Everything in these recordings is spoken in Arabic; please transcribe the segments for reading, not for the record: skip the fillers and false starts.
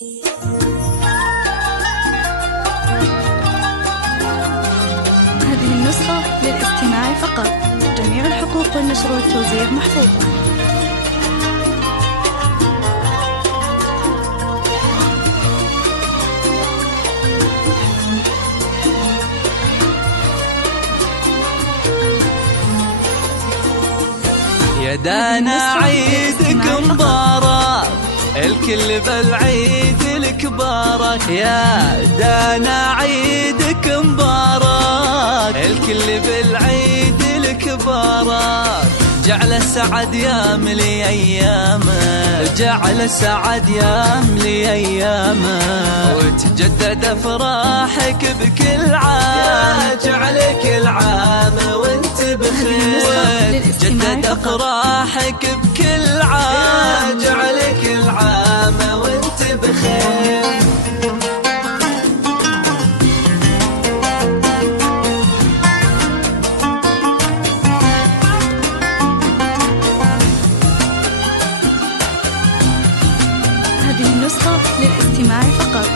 هذه النسخة للاستماع فقط. جميع الحقوق والنشر والتوزيع محفوظة. يا دانا عيدك مبارك، الكل بالعيد الكبارك. يا دانا عيدك مبارك، الكل بالعيد الكبارك. جعل سعد يا ملي أيامه، جعل سعد يا ملي أيامه، وتجدد أفراحك بكل عام. جعل كل عام وانت بخير، تجدد أفراحك بكل عام. جعل كل عام وانت بخير. هذه النسخة للاستماع فقط.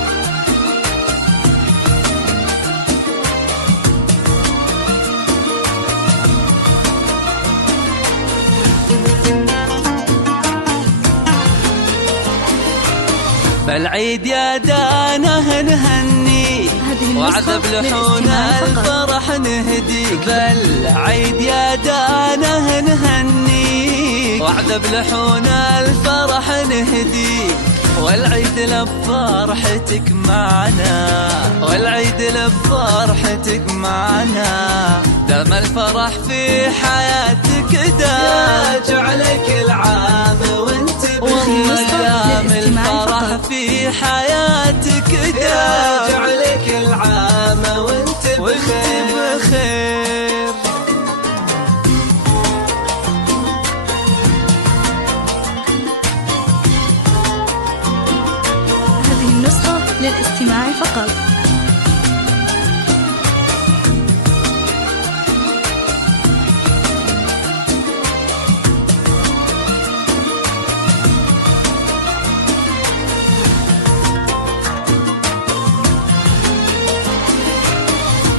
بالعيد يا دانا نهني، وعذب لحون الفرح نهديك. بالعيد يا دانا نهني، وعذب لحون الفرح نهديك. والعيد لبفرحتك معنا، والعيد لبفرحتك معنا. دام الفرح في حياتك دا، جعلك العام وانت بخير. دام الفرح في حياتك دا، جعلك العام وانت بخير. هذه النسخة للاستماع فقط.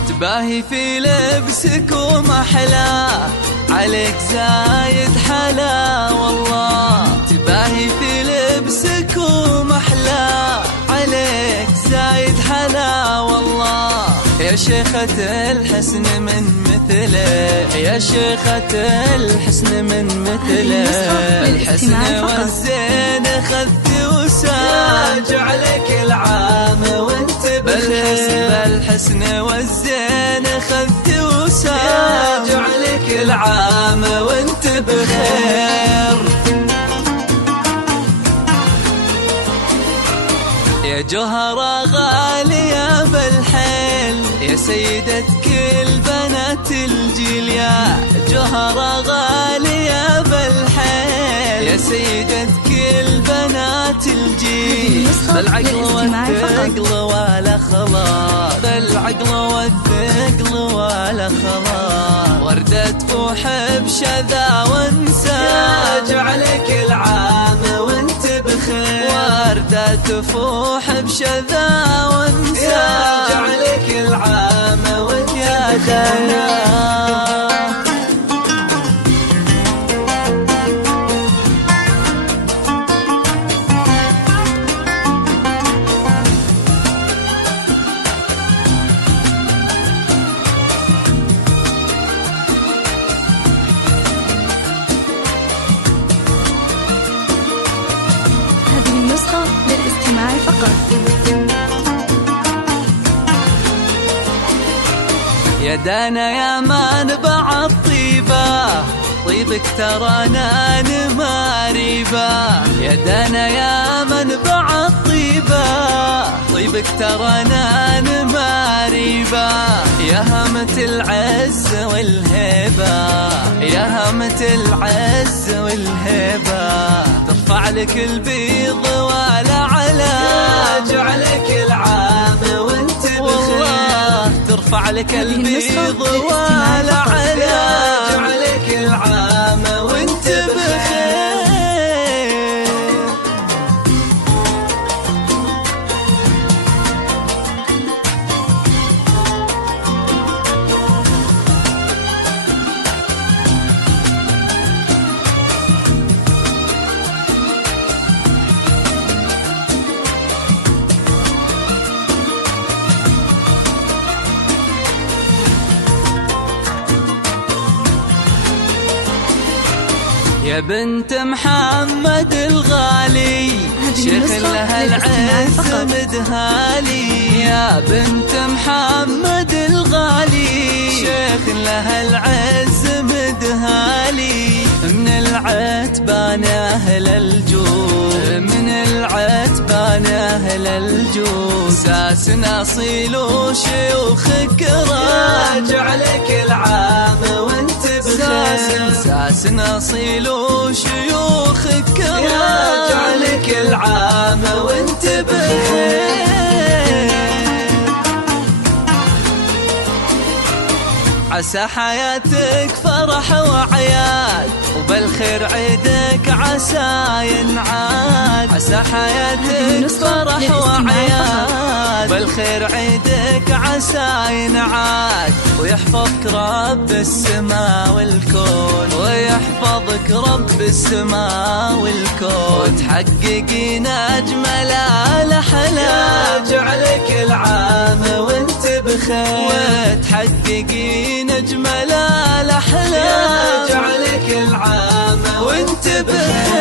تباهي في لبسك ومحلاه، عليك زايد حلا والله. تباهي في لبسك ومحلاه، عليك زايد حلا والله. يا شيخة الحسن من مثله، يا شيخة الحسن من مثله. الحسن والزين خذت وسام، جعلك العام وانت بخير. بالحسن والزين خذت وسام، جعلك العام وانت بخير. يا جوهرة غالية بالحيل، يا سيدة كل بنات الجيل. يا جوهرة غالية بالحيل، يا سيدة كل بنات الجيل. بالعقل والثقل ولا خلاص، بالعقل والثقل ولا خلاص. وردة تفوح بشذا وانسى، جعلك العام وانت بخير. وردة تفوح بشذا وانسى، جعلك العام وانت بخير. النسخة للاستماع فقط. يا دانا يا منبع الطيبة، طيبك ترانا نماريبة. يا دانا يا منبع الطيبة، طيبك ترانا نماريبة. يا هامة العز والهيبة، يا هامة العز والهيبة. ترفع لك البيض ولا علا، جعلك العام وانت بخير. ترفع لك البيض ولا علا، جعلك العام وانت بخير. يا بنت محمد الغالي شيخ لها العز مدهالي. يا بنت محمد الغالي شيخ لها العز مدهالي. من العتبان أهل الجود، من العتبان أهل الجود، ساسنا أصيل وشيوخ كرام، راجع لك العام وانت بخير. ساسنا أصيل وشيوخ كرام، راجع لك العام وانت بخير. عسى حياتك فرح وعياد، وبالخير عيدك عسى ينعاد. عسى حياتك فرح وعياد، بالخير عيدك عسى ينعاد. ويحفظك رب السماء والكون، ويحفظك رب السماء والكون، وتحققين أجمل الأحلام، راجع لك العام وانت بخير. وتحققين أجمل الأحلام، راجع لك العام وانت بخير.